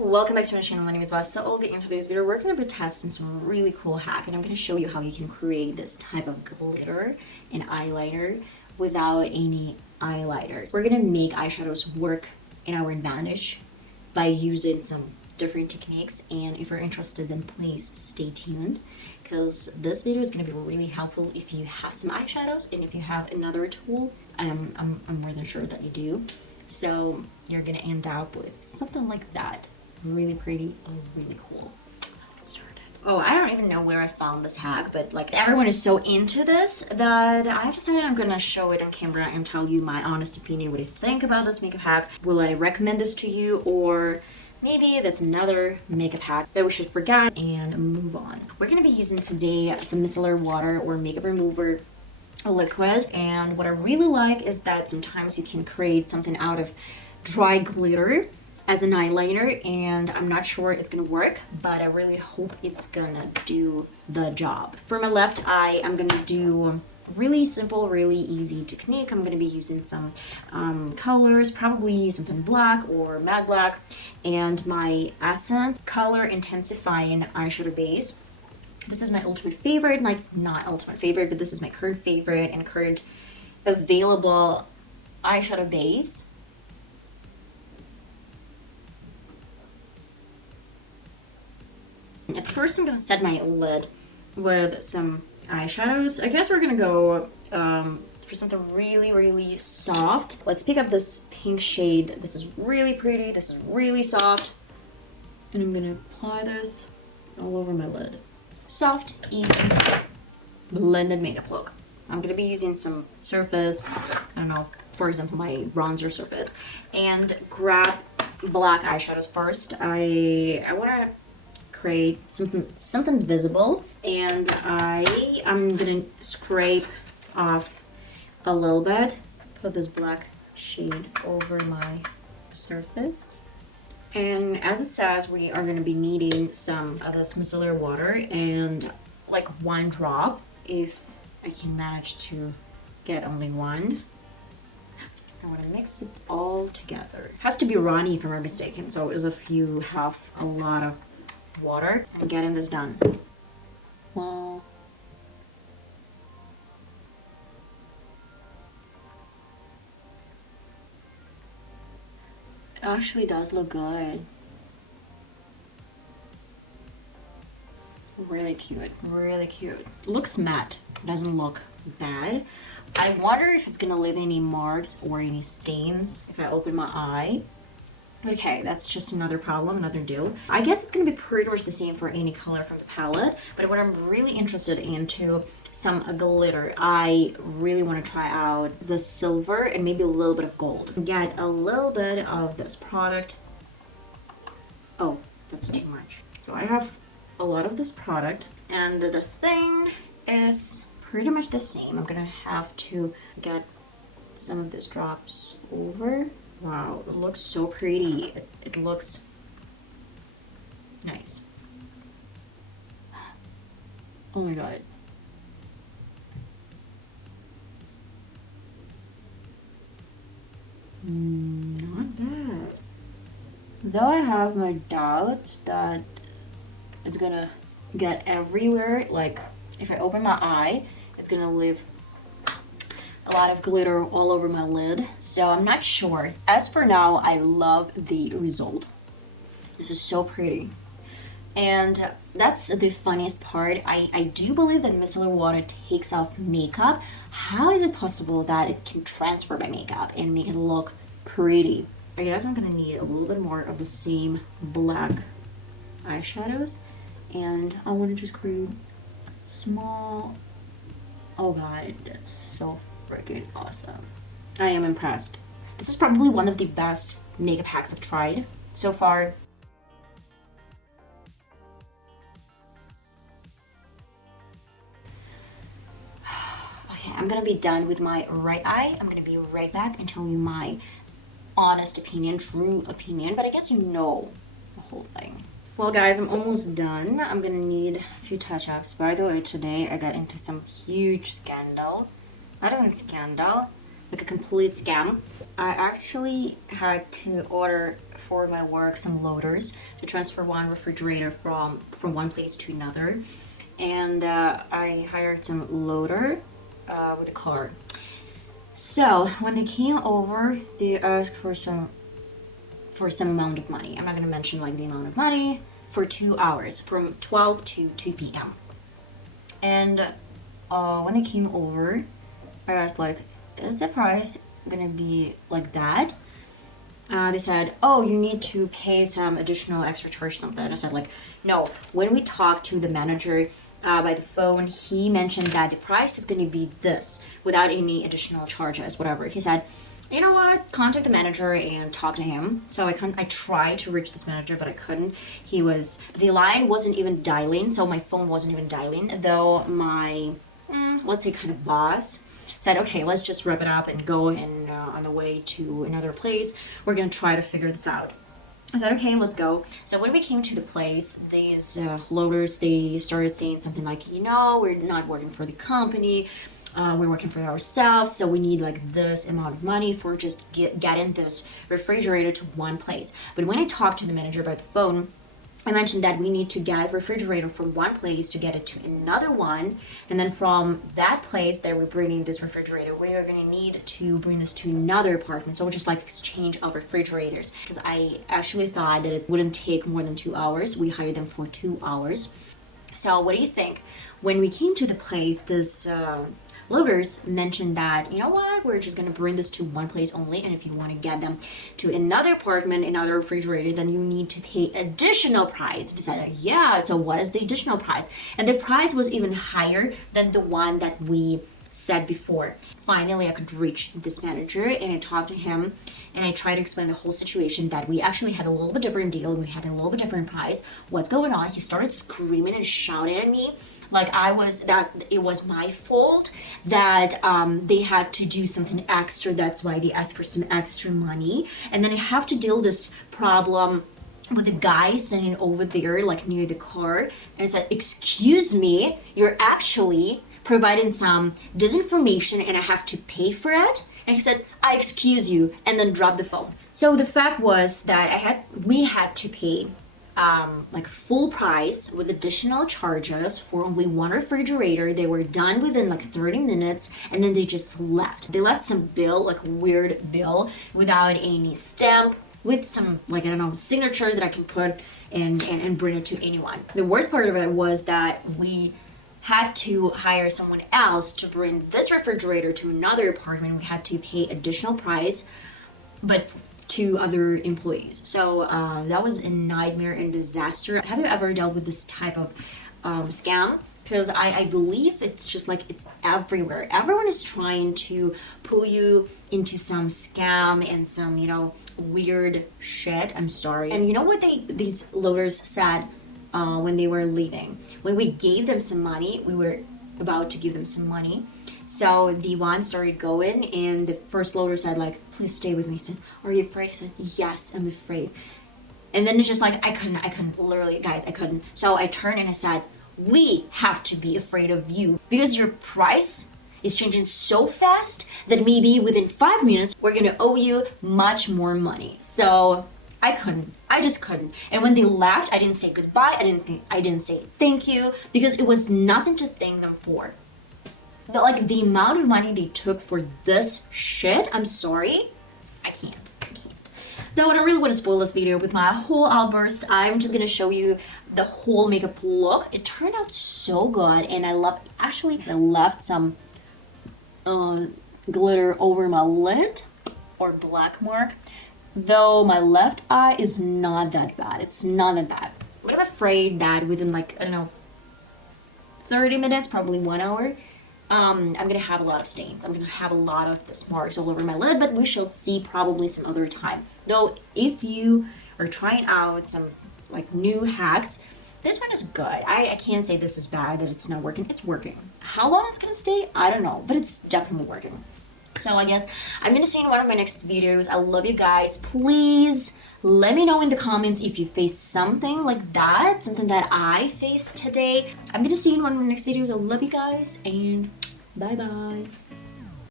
Welcome back to my channel. My name is VassaOlga. In today's video, we're going to be testing some really cool hack, and I'm going to show you how you can create this type of glitter and eyeliner without any eyeliners. We're going to make eyeshadows work in our advantage by using some different techniques, and if you're interested, then please stay tuned because this video is going to be really helpful if you have some eyeshadows, and if you have another tool, I'm more than sure that you do. So you're going to end up with something like that. Really pretty and really cool. Let's get started. Oh, I don't even know where I found this hack, but like everyone is so into this that I've decided I'm gonna show it on camera and tell you my honest opinion. What do you think about this makeup hack? Will I recommend this to you, or maybe that's another makeup hack that we should forget and move on? We're gonna be using today some micellar water or makeup remover liquid, and what I really like is that sometimes you can create something out of dry glitter as an eyeliner, and I'm not sure it's gonna work, but I really hope it's gonna do the job. For my left eye, I'm gonna do really simple, really easy technique. I'm gonna be using some colors, probably something black or matte black, and my Essence Color Intensifying eyeshadow base. This is my ultimate favorite, like not ultimate favorite, but this is my current favorite and current available eyeshadow base. At first, I'm gonna set my lid with some eyeshadows. I guess we're gonna go for something really, really soft. Let's pick up this pink shade. This is really pretty. This is really soft. And I'm gonna apply this all over my lid. Soft, easy, blended makeup look. I'm gonna be using some surface, I don't know, for example, my bronzer surface, and grab black eyeshadows first. I wanna create something visible, and I'm gonna scrape off a little bit, put this black shade over my surface, and as it says, we are gonna be needing some of this micellar water, and like 1 drop if I can manage to get only 1. I want to mix it all together. It has to be runny if I'm not mistaken, so as if you have a lot of water. I'm getting this done. Well, it actually does look good. Really cute, really cute. Looks matte, doesn't look bad. I wonder if it's gonna leave any marks or any stains if I open my eye. Okay, that's just another problem, another do. I guess it's gonna be pretty much the same for any color from the palette, but what I'm really interested into some glitter. I really want to try out the silver and maybe a little bit of gold. Get a little bit of this product. Oh, that's too much. So I have a lot of this product, and the thing is pretty much the same. I'm gonna have to get some of these drops over. Wow, it looks so pretty. It looks nice. Oh my god. Not bad. Though I have my doubts that it's gonna get everywhere. Like if I open my eye, it's gonna leave a lot of glitter all over my lid, so I'm not sure. As for now, I love the result. This is so pretty, and that's the funniest part. I do believe that micellar water takes off makeup. How is it possible that it can transfer my makeup and make it look pretty? I guess I'm gonna need a little bit more of the same black eyeshadows, and I want to just create small. Oh god, that's so freaking awesome. I am impressed. This is probably one of the best makeup hacks I've tried so far. Okay, I'm gonna be done with my right eye. I'm gonna be right back and tell you my honest opinion, true opinion, but I guess you know the whole thing. Well guys, I'm almost done. I'm gonna need a few touch-ups. By the way, today I got into some huge scandal. I don't scandal. like a complete scam. I actually had to order for my work some loaders to transfer one refrigerator from one place to another, and I hired some loader with a car. So when they came over, they asked for some amount of money. I'm not gonna mention like the amount of money, for 2 hours from 12 to 2 p.m. And when they came over, I asked like, is the price gonna be like that? They said, oh, you need to pay some additional extra charge something. I said like, no. When we talked to the manager by the phone, he mentioned that the price is gonna be this without any additional charges, whatever. He said, you know what, contact the manager and talk to him. So I tried to reach this manager, but I couldn't. The line wasn't even dialing, so my phone wasn't even dialing, though my, let's say kind of boss said, okay, let's just wrap it up and go and on the way to another place, we're gonna try to figure this out. I said, okay, let's go. So when we came to the place, these loaders, they started saying something like, you know, we're not working for the company, we're working for ourselves, so we need like this amount of money for just getting this refrigerator to one place. But when I talked to the manager by the phone, I mentioned that we need to get refrigerator from one place to get it to another one, and then from that place that we're bringing this refrigerator, we are going to need to bring this to another apartment. So we're just like exchange of refrigerators, because I actually thought that it wouldn't take more than 2 hours. We hired them for 2 hours. So what do you think? When we came to the place, this loaders mentioned that, you know what, we're just gonna bring this to one place only, and if you want to get them to another apartment, another refrigerator, then you need to pay additional price. We said, yeah, so what is the additional price? And the price was even higher than the one that we said before. Finally, I could reach this manager and I talked to him and I tried to explain the whole situation, that we actually had a little bit different deal, we had a little bit different price, what's going on. He started screaming and shouting at me like it was my fault, that they had to do something extra, that's why they asked for some extra money, and then I have to deal this problem with the guy standing over there like near the car. And I said, excuse me, you're actually providing some disinformation and I have to pay for it? And he said, I excuse you, and then dropped the phone. So the fact was that we had to pay like full price with additional charges for only one refrigerator. They were done within like 30 minutes and then they just left. They left some bill, like weird bill, without any stamp, with some like, I don't know, signature that I can put and bring it to anyone. The worst part of it was that we had to hire someone else to bring this refrigerator to another apartment. We had to pay additional price, but to other employees. So that was a nightmare and disaster. Have you ever dealt with this type of scam? Because I believe it's just like it's everywhere. Everyone is trying to pull you into some scam and some, you know, weird shit. I'm sorry. And you know what these loaders said when they were leaving? When we gave them some money, we were about to give them some money. So the one started going and the first loader said like, please stay with me. He said, are you afraid? He said, yes, I'm afraid. And then it's just like, I couldn't, literally, guys, I couldn't. So I turned and I said, we have to be afraid of you because your price is changing so fast that maybe within 5 minutes, we're gonna owe you much more money. So I just couldn't. And when they left, I didn't say goodbye. I didn't say thank you, because it was nothing to thank them for. The amount of money they took for this shit, I'm sorry, I can't. Though I don't really want to spoil this video with my whole outburst. I'm just gonna show you the whole makeup look. It turned out so good, and I left some glitter over my lid, or black mark. Though my left eye is not that bad. It's not that bad. But I'm afraid that within like, I don't know, 30 minutes, probably 1 hour, I'm gonna have a lot of stains. I'm gonna have a lot of the marks all over my lid, but we shall see probably some other time. Though if you are trying out some like new hacks, this one is good. I can't say this is bad, that it's not working. It's working. How long it's gonna stay, I don't know, but it's definitely working. So I guess I'm gonna see you in one of my next videos. I love you guys. Please let me know in the comments if you faced something like that, something that I faced today. I'm gonna see you in one of my next videos. I love you guys, and bye bye.